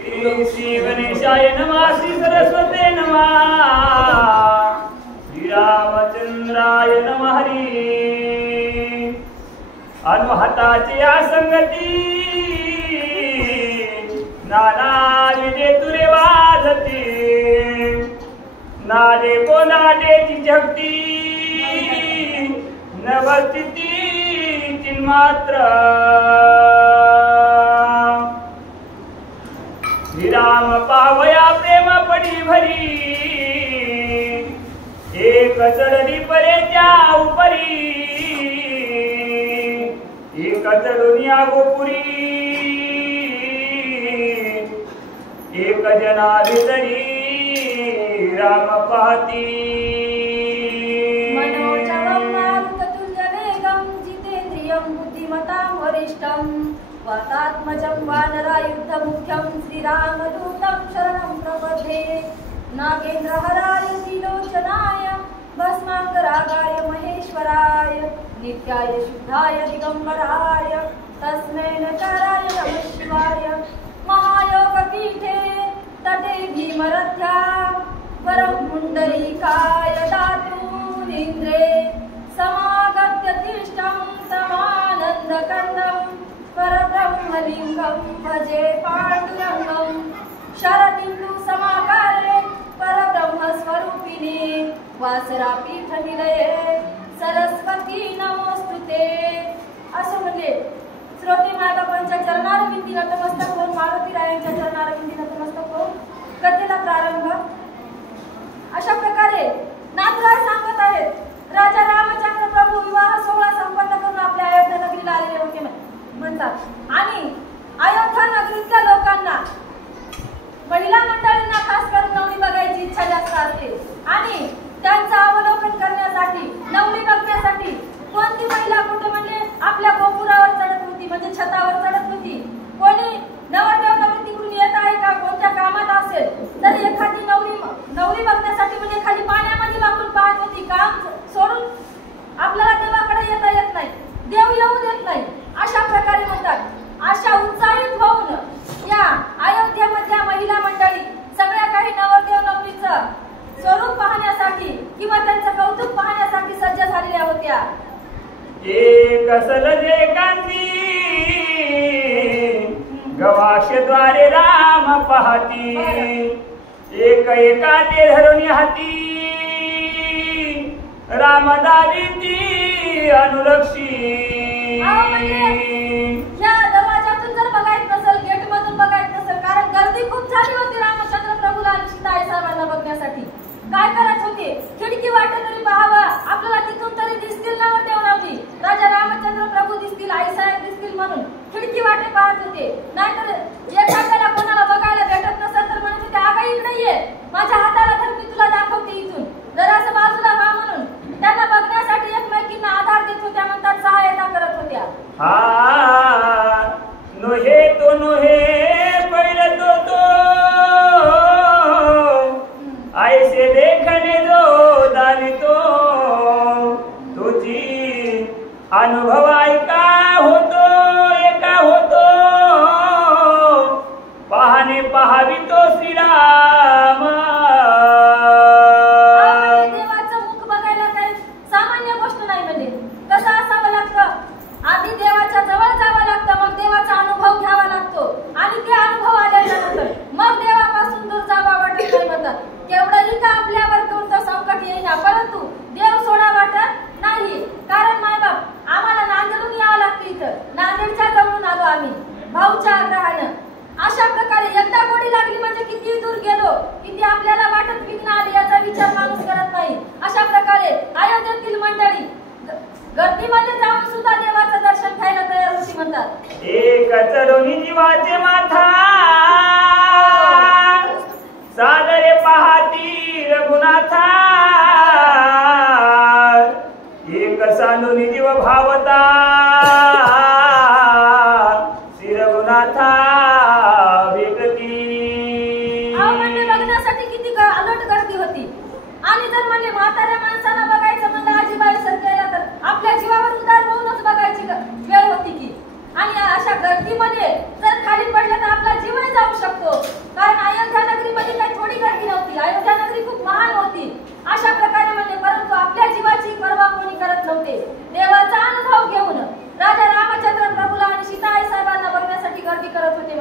श्री गणेशाय नमः, श्री सरस्वते नमः, श्री रामचंद्राय नमः हरी। अनुहताचे आसंगती नाना विदे तुरे वाजते, नादे कोनाडेची शक्ती नवस्थिती चिन्मात्र। श्रीराम पावया प्रेम पडी भरी, एक चढली परेच्या उपरी, एक चढुनिया गोपुरी, एक जना भितरी राम पाहती। मनोजवं मारुततुल्यवेगं जितेन्द्रियं बुद्धिमतां वरिष्ठं, वातात्मजं वानरायुधमुख्यं श्रीरामदूतं शरणं प्रपद्ये। नागेन्द्रहराय त्रिलोचनाय भस्माङ्गरागाय महेश्वराय, नित्याय शुद्धाय दिगम्बराय तस्मै नकाराय नमः शिवाय। महायोगपीठे तटे भीमरथ्या वरं पुण्डरीकाय दातुमिन्द्रे, समागत्य तिष्ठं तमानन्दकन्दं परब्रह्मलिङ्गं भजे पाण्डुरङ्गं। शरदिन्दुसमाकारे परब्रह्मस्वरूपिणे, वासरापीठनिलये सरस्वती नमोस्तुते। असं म्हणले श्रोते मायबापांच्या चरणारविंदी नतमस्तक होऊन, मारुतीरायांच्या चरणारविंदी नतमस्तक होऊन कथेला प्रारंभ। अशा प्रकारे नाथराय सांगत आहेत, राजा रामचंद्र प्रभू विवाह सोहळा संपन्न करून आपल्या अयोध्या नगरीला आलेले होते म्हणतात। आणि अयोध्या नगरीतल्या लोकांना, महिला मंडळींना खास करून नवरी बघायची इच्छा जास्त असते आणि त्यांचं अवलोकन करण्यासाठी, नवरी बघण्यासाठी कोणती महिला कुठे म्हणजे आपल्या गोपुरावर चढत होती, म्हणजे छतावर चढत होती। कोणी नवरदेव नवरी तिकडून येत आहे का, कोणत्या कामात असेल तर एखादी नवरी बघण्यासाठी म्हणजे खाली पाण्यामध्ये वाकून पाहत होती। काम सोडून आपल्याला देवाकडे येता येत नाही, देव येऊ देत नाही, अशा प्रकारे म्हणतात। अशा उत्साहित होऊन या अयोध्येमधल्या महिला मंडळी सगळ्या काही नवरदेव नवरीचं स्वरूप पाहण्यासाठी किंवा त्यांचं कौतुक पाहण्यासाठी सज्ज झालेल्या होत्या। एक सलजे कांती गवाक्षद्वारे राम पाहती, एक एकाचे धरुणी हाती रामदारी ती अनुरक्षी। या दरवाजातून जर बघायचं नसेल, गेट मधून बघायचं नसेल, कारण गर्दी खूप झाली होती रामचंद्र प्रभूला आणि सीता आईसाहेबांना बघण्यासाठी। काय करत होते, खिडकी वाटे तरी पाहावा, आपल्याला तिथून तरी दिसतील नवरदेव नवरी, राजा रामचंद्र प्रभू दिसतील, आईसाहेब दिसतील म्हणून खिडकी वाटे पाहत होते। नाहीतर एखाद्याला कोणाला बघायला भेटत नसेल तर म्हणत होते, अगं इकडे ये, माझ्या हाताला धर, मी तुला दाखवते इथून, जरासं बाजूला व्हा म्हणून त्यांना बघण्यासाठी एकमेकींना आधार देत होत्या, म्हणतात सहायता करत होत्या। हा नोहे तो नोहे पहिले तो ऐसे देखने जो दावितो, तुझी अनुभव ऐका होतो एका होतो, पाहणे पाहावितो श्रीराम। देवाचं मुख बघायला काही सामान्य गोष्ट नाही, म्हणजे कसं असावं लागतं, आधी देवाच्या जवळ जावं लागतं, मग देवाचा अनुभव घ्यावा लागतो आणि ते अनुभव आल्यानंतर मग देवापासून दूर जावा वाटत नाही म्हणतात। केवढंही का आपल्यावर कोणतं संकट येईना, परंतु देव सोडा वाटत नाही, कारण मायबाप आम्हाला नांदेडून यावं लागतं, इथं नांदेडच्या जवळून आलो आम्ही भाऊच्या आग्रहानं। अशा प्रकारे एकदा गोडी लागली म्हणजे किती दूर गेलो, किती आपल्याला वाटत विघ्न आली याचा विचार माणूस करत नाही। अशा प्रकारे अयोध्येतील मंडळी गर्दीमध्ये जाऊन सुद्धा देवाचं दर्शन घ्यायला तयार होती म्हणतात। एक चढोनी जीवाचे माथा सादरे पाहती रघुनाथा, एक सांडोनी जीव भावता श्री रघुनाथा भेटती। म्हणजे बघण्यासाठी किती अलर्ट गर्दी होती। आणि जर म्हणजे म्हाताऱ्या माणसाला बघायचं म्हणलं आजीबाई सध्याला तर आपल्या जीवावर उदार होऊनच बघायची वेळ होती की। आणि अशा गर्दीमध्ये जर खाली पडलं तर आपला जीवही जाऊ शकतो।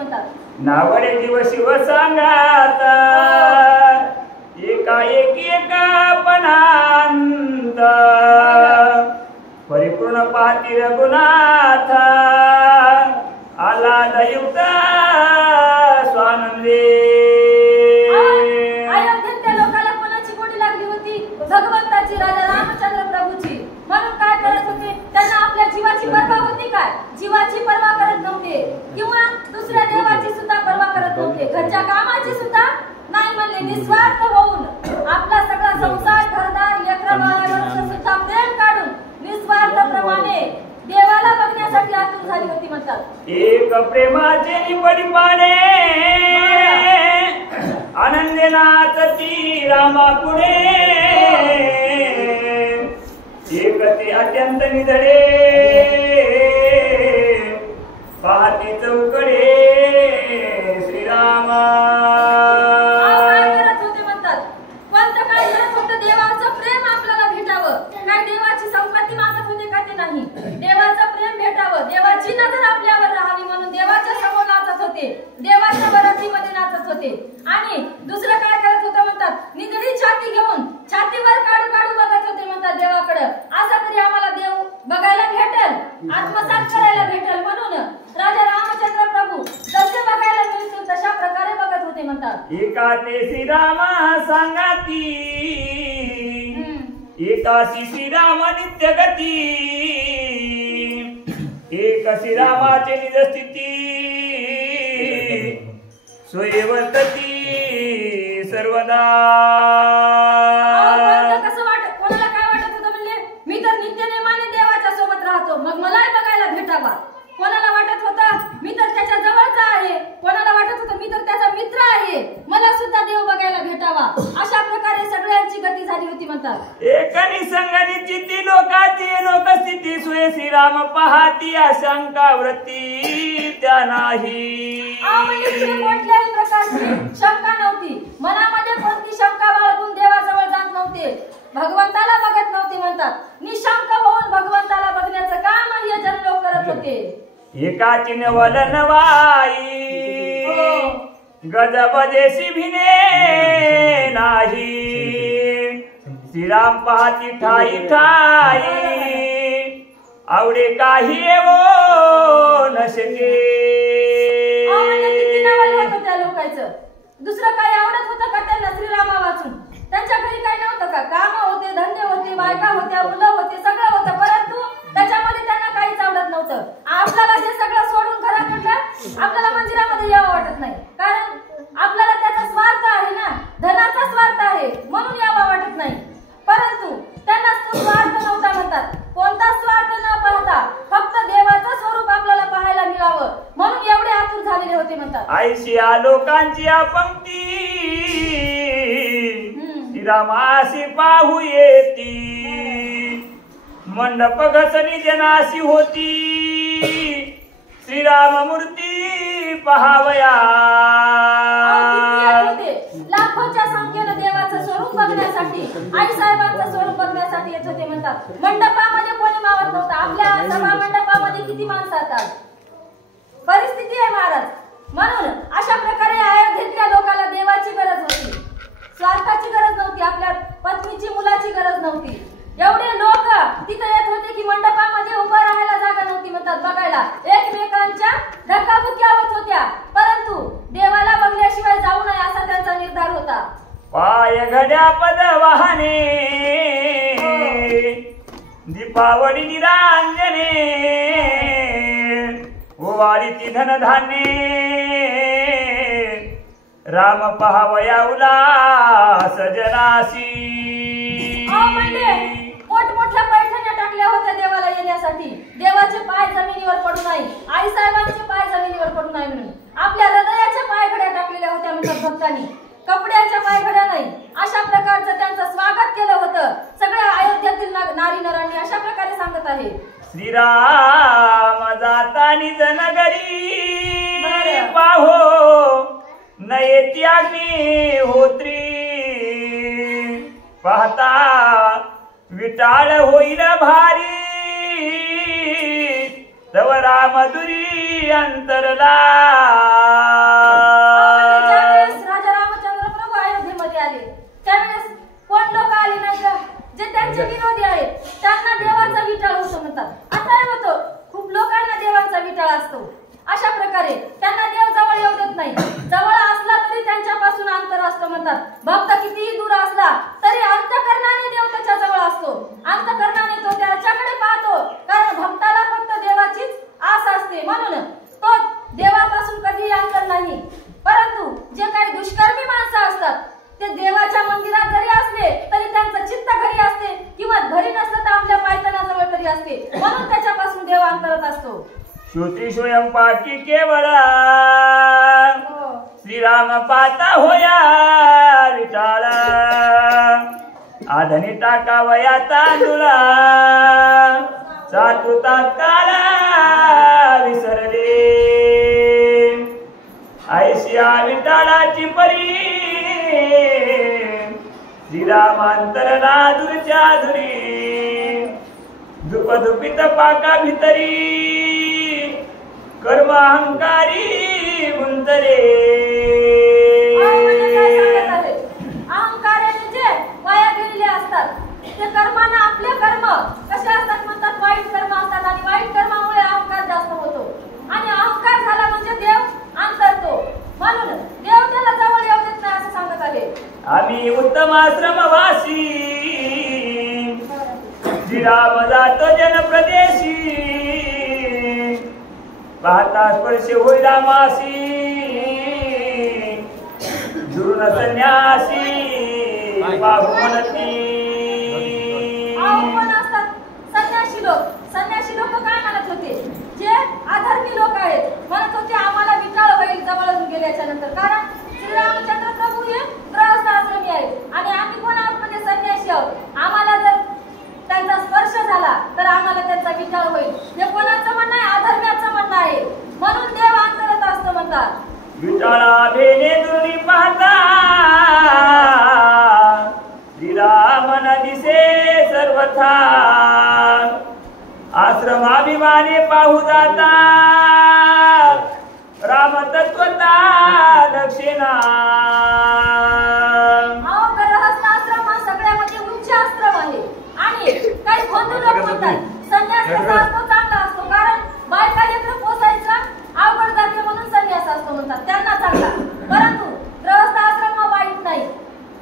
म्हणतात नावडे दिवस शिव सांगात एका पणांत परिपूर्ण पाती रघुनाथ आला दयुक्त स्वानंदे. अयोध्येत त्या लोकांना कोणाची गोडी लागली होती? भगवंताची, राजा रामचंद्र प्रभूची. म्हणून काय करत होते? त्यांना आपल्या जीवाची पर्वा होती काय? जीवाची पर्वा करत नव्हते किंवा दुसऱ्या देवाची सुद्धा पर्वा करत नव्हते. घरच्या कामाची सुद्धा नाही म्हणले. निस्वार्थ होऊन आपला सगळा संसार, घरदार, लेकरं बाळांवर सुद्धा प्रेम काढून निस्वार्थप्रमाणे देवाला बघण्यासाठी आतुर झाली होती म्हणतात. एक प्रेमाचे निपडी पाणे आनंदे नाचती रामा पुढे एक ते अत्यंत निधडे पाहती चौकडे श्रीरामा. काय करत होते म्हणतात? कोणतं काय करत होतं? देवाचं प्रेम आपल्याला भेटावं. काय देवाची संपत्ती मागत होते का? ते नाही. देवाचं प्रेम भेटावं, देवाची नजर आपल्यावर राहावी म्हणून देवाच्या समोर नाचत होते, देवाच्या बरातीमध्ये नाचत होते. आणि दुसरं काय करत होतं म्हणतात? निगडी छाती घेऊन छातीवर काढू काढू बघत होते म्हणतात देवाकडे. असा तरी आम्हाला देव बघायला भेटेल, आत्मसात करायला भेटेल म्हणून राजा रामचंद्र प्रभू जसे बघायला मिळतील तशा प्रकारे बघत होते म्हणतात. एका ते श्रीरामा सांगाती एकाशी श्रीराम नित्य गती एक श्रीरामाचे निज स्थिती सोयवर्तती सर्वदा. कसं वाटत? कोणाला काय वाटत होतं? म्हणजे मी तर नित्यनेमाने देवाच्या सोबत राहतो, मग मलाही बघायला भेटावा. कोणाला वाटत होतं मी तर त्याच्या जवळचा आहे, कोणाला वाटत होतं मी तर त्याचा मित्र आहे, मला सुद्धा देव बघायला भेटावा. अशा प्रकारे सगळ्यांची गती झाली होती म्हणतात. एकनी संगनी चित्ती लोकाची लोकस्थिती सोय श्रीराम पाहती अशंका वृत्ती त्या नाही. कोणत्याही प्रकारची शंका नव्हती, मनामध्ये कोणती शंका बाळगून देवाजवळ जात नव्हते, भगवंताला बघत नव्हते म्हणतात. निशंक होऊन भगवंताला बघण्याचं काम हे जण लोक करत होते. एकाची नवलन वाई गजब देशी भिने नाही श्रीराम पाहती ठाई ठाई आवडे काही वो नशके. किती नवल होतं त्या लोकांचं. दुसरं काही आवडत होतं का त्यांना श्रीरामा वाचून? त्यांच्या घरी काही नव्हतं का? काम होते, धंदे होते, बायका होत्या, मुलं होते, सगळं होतं, परंतु त्याच्यामध्ये त्यांना काहीच आवडत नव्हतं. आपल्याला जे सगळं सोडून घरात म्हटलं आपल्याला मंदिरामध्ये यावं वाटत नाही, कारण आपल्याला त्याचा स्वार्थ आहे ना, धनाचा स्वार्थ आहे म्हणून यावं वाटत नाही. परंतु त्यांना तो स्वार्थ नव्हता म्हणतात. कोणता स्वार्थ न पाहता फक्त देवाचं स्वरूप आपल्याला पाहायला मिळावं म्हणून एवढे आतुर झालेले होते म्हणतात. आयशिया लोकांची पंक्ती श्रीरामासी पाहू येती मंडप घसणी जनाशी होती श्रीराम मूर्ती पहावया. लाखोच्या संख्येने देवाचं स्वरूप बघण्यासाठी, आई साहेबांचं स्वरूप बघण्यासाठी येत होते म्हणतात. मंडपामध्ये कोणी मावत नव्हतं. आपल्या सभा मंडपामध्ये किती माणसं असतात? परिस्थिती आहे महाराज. म्हणून अशा प्रकारे अयोध्येतल्या लोकांना देवाची गरज होती, स्वार्थाची गरज नव्हती, आपल्या पत्नीची मुलाची गरज नव्हती. एवढे लोक तिथे येत होते की मंडपामध्ये उभं राहायला जागा नव्हती म्हणतात. बघायला एकमेकांच्या धक्काबुक्या होत होत्या, परंतु देवाला बघल्याशिवाय जाऊ नये असा त्यांचा निर्धार होता. पाय घड्या पद वाहने दीपावली निरांजने ओवाळी ती धनधान्ये राम पहावया उल्हास जनासी. मोठमोठ्या पैठण्या टाकल्या होत्या देवाला येण्यासाठी. देवाचे पाय जमिनीवर पडू नये, आई साहेबांचे पाय जमिनीवर पडू नये म्हणून आपल्या हृदयाच्या पायघड्या टाकलेल्या होत्या म्हणतात भक्तांनी, कपड्याच्या पायघड्या नाही. अशा प्रकारचं त्यांचं स्वागत केलं होतं सगळ्या अयोध्येतील नारी नरांनी. अशा प्रकारे सांगत आहे श्रीराम जाता निज नगरी पाहो नये त्याग्नी होत्री पाहता विटाळ होईल भारी तव रामधुरी अंतरला. प्रकारे त्यांना देव जवळ येऊ देत नाही. जवळ असला तरी त्यांच्यापासून अंतर असतं म्हणतात. भक्त कितीही दूर असला तरी अंतःकरणाने देव त्याच्या जवळ असतो. अंतःकरणाने तो त्याच्याकडे पाहतो, कारण भक्ताला फक्त देवाचीच आस असते. म्हणून तो देवापासून कधीही अंतर नाही. परंतु जे काही दुष्कर्मी माणसं असतात ते देवाच्या मंदिरात जरी असले तरी त्यांचं चित्त घरी असते, किंवा घरी नसलं तर आपल्या पायथ्याजवळ तरी असते. म्हणून त्याच्यापासून देव अंतरत असतो. श्रुती स्वयंपाकी केवळ श्रीराम पाता होया विठाळ आधनी टाकावया तांदुळा सातुता काळा विसरले ऐशिया विठाळाची परी श्रीरामांतरना दुरच्या धुरी दुपदुपित पाका भितरी कर्म अहंकारी गुंतले. अहंकार म्हणजे वाया गेलेले असतात. ते कर्माने आपले कर्म कसे असतात म्हणतात, वाईट कर्म असतात. आणि वाईट कर्मामुळे अहंकार जास्त होतो. आणि अहंकार झाला म्हणजे देव अंतरतो. म्हणून देव त्याला जवळ येऊ देत नाही असं सांगत आहे. आम्ही उत्तम आश्रमवासी श्रीराम जातो जन प्रदेशी पाहता स्पर्श होईला मासी जुळून संन्यासी बाबू म्हणती. संन्यासी लोक काय म्हणत होते, जे अधर्मी लोक आहेत म्हणत होते आम्हाला विटाळ होईल जवळून गेल्याच्या नंतर, कारण श्रीरामचंद्र प्रभू हे गृहस्थ आश्रमी आहेत आणि आम्ही कोण आहोत म्हणजे संन्यासी आहोत. आम्हाला जर त्यांचा स्पर्श झाला तर आम्हाला त्यांचा विटाळ होईल. हे कोणाचं म्हणणं आहे? अधर्म्याचं म्हणणं आहे. म्हणून देव अंतरत असतो म्हणतात. विटाळा भेने दुर्नी पाहता श्रीरामन दिसे सर्वथा आश्रमाभिमाने पाहू जाता राम तत्वता दक्षिणा. गृहस्थ आश्रम हा सगळ्यामध्ये उच्च आश्रम आहे. आणि काही बंधू लोक म्हणतात संन्यास कसा असतो, चांगला असतो, कारण बायका लेकरं पोसायचा अवघड जाते म्हणून संन्यास असतो म्हणतात, त्यांना चांगला. परंतु गृहस्थ आश्रम हा वाईट नाही,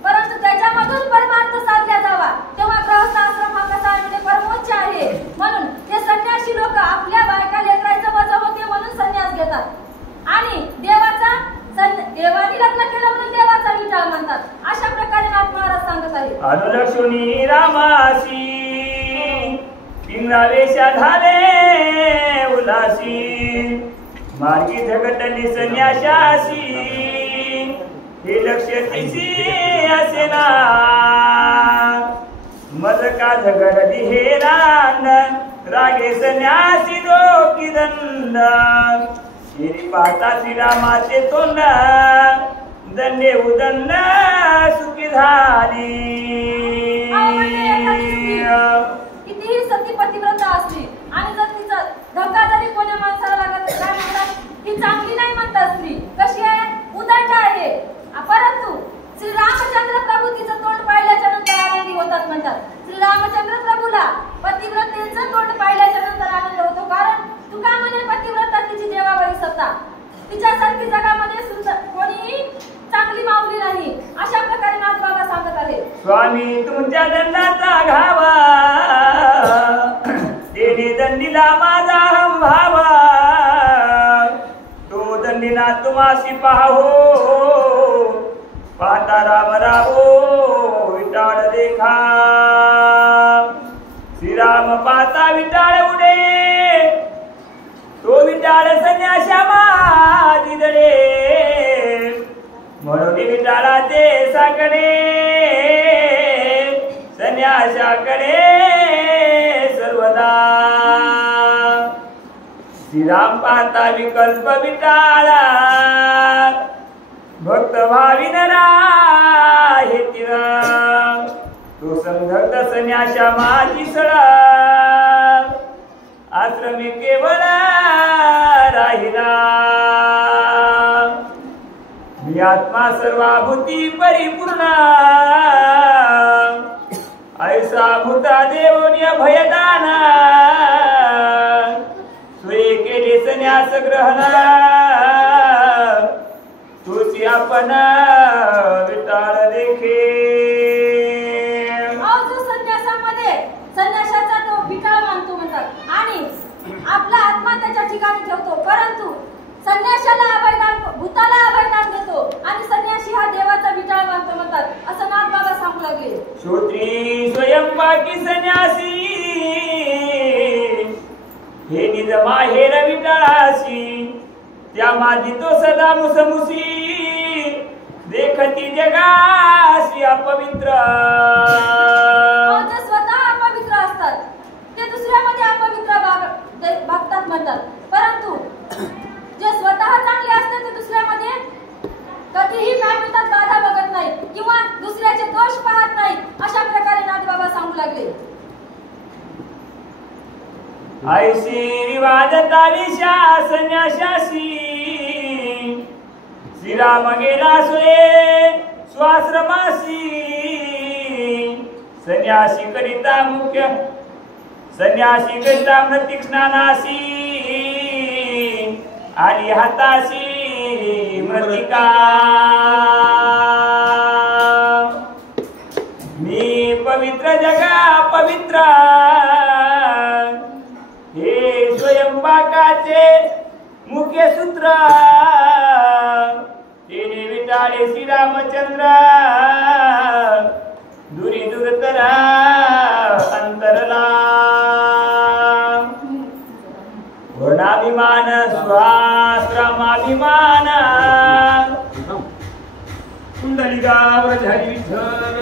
परंतु त्याच्यामधून परमार्थ साधला जावा तेव्हा गृहस्थ आश्रम हा कसा आहे म्हणजे परमोच्च आहे. म्हणून ते संन्यासी लोक आपल्या बायका लेकराचं वजन होते म्हणून संन्यास घेतात. आणि देवानी लग्न केलं म्हणून देवाचा विचार म्हणतात. अशा प्रकारे नाथ महाराज सांगत आहेत. अनुलक्षुनी रामासी पिंगळावेशा झाले उलासी मार्गी झगटली संन्याशासी हे लक्ष तिसी असेना मज का झगडली हे रान रागे संन्यासी डोकी दंड श्री पाहता श्रीरामाचे तोंड दंडे उदंड सुखी झाली. कितीही सती पतिव्रता असली आणि जर तिचा धक्का जरी कोण्या माणसाला लागत काय म्हणतात ही चांगली नाही म्हणतात. स्त्री कशी आहे? उदंड आहे. परंतु श्री रामचंद्र प्रभू तिचं तोंड पाहिल्याच्या नंतर आनंदी होतात म्हणतात. श्री रामचंद्र प्रभूला पतिव्रतेचं तोंड पाहिल्याच्या नंतर आनंद होतो, कारण तुका म्हणे पतिव्रता तिची देवावरी सत्ता, तिच्यासारखी जगामध्ये सुंदर कोणीही चांगली मावली नाही. अशा प्रकारे नाथ बाबा सांगत आहे. स्वामी तुमच्या दंडाचा घावा तेने दंडीला माझा हम भावा तो दंडीना तुम्हाशी पाहो पाहता राम राहो विटाळ देखा श्रीराम पाहता विटाळ उडे तो विटाळ संन्याशा माझी दडे म्हणून विटाळाचे साकडे संन्याशाकडे सर्वदा श्रीराम पाहता विकल्प विटाळा भक्त भावी नरा हे तिरा तो संघर्ष संन्याशा माझी सळा आश्रमी केवळ राहिला मी आत्मा सर्वाभूती परिपूर्ण ऐसा भूता देवोनिय भयदाना सोय केले संन्यास ग्रहण तुझी आपण विटाळ देखे. जो संन्यासामध्ये संन्यासाचा तो विटाळ मानतो म्हणतात आणि आपला आत्मा त्याच्या ठिकाणी ठेवतो, परंतु संन्याशाला अभयदान, भूताला अभयदान देतो आणि संन्यासी हा देवाचा विटाळ मानतो म्हणतात, असं नाथबाबा सांगू लागले. श्रोत्री स्वयंपाकी संन्यासी हे निज माहेर विटाळाशी, त्या माझी तो सदा मुसमुसी देखती जगाशी अपवित्र. जे स्वतः अपवित्र असतात ते दुसऱ्यामध्ये अपवित्र भागतात म्हणतात, परंतु जे स्वतः चांगले असते ते दुसऱ्यामध्ये कधीही काय म्हणतात बाधा बघत नाही किंवा दुसऱ्याचे दोष पाहत नाही. अशा प्रकारे नाथबाबा सांगू लागले. ऐशी रिवाज तालिशा संन्याशाशी, श्रीराम गेला सोये स्वाश्रमासी. संन्यासी करिता मुख्य संन्यासी करिता मृतिक्ष्णानासी आणि हाताशी मृतिका. मी पवित्र जगा पवित्र हे स्वयंपाकाचे मुख्य सूत्र, तिने विटाळे श्रीरामचंद्र दुरी दूरतर अंतरला. वर्णाभिमान स्वाश्रमाभिमान कुंडलिका व्रज हरी विठ्ठल.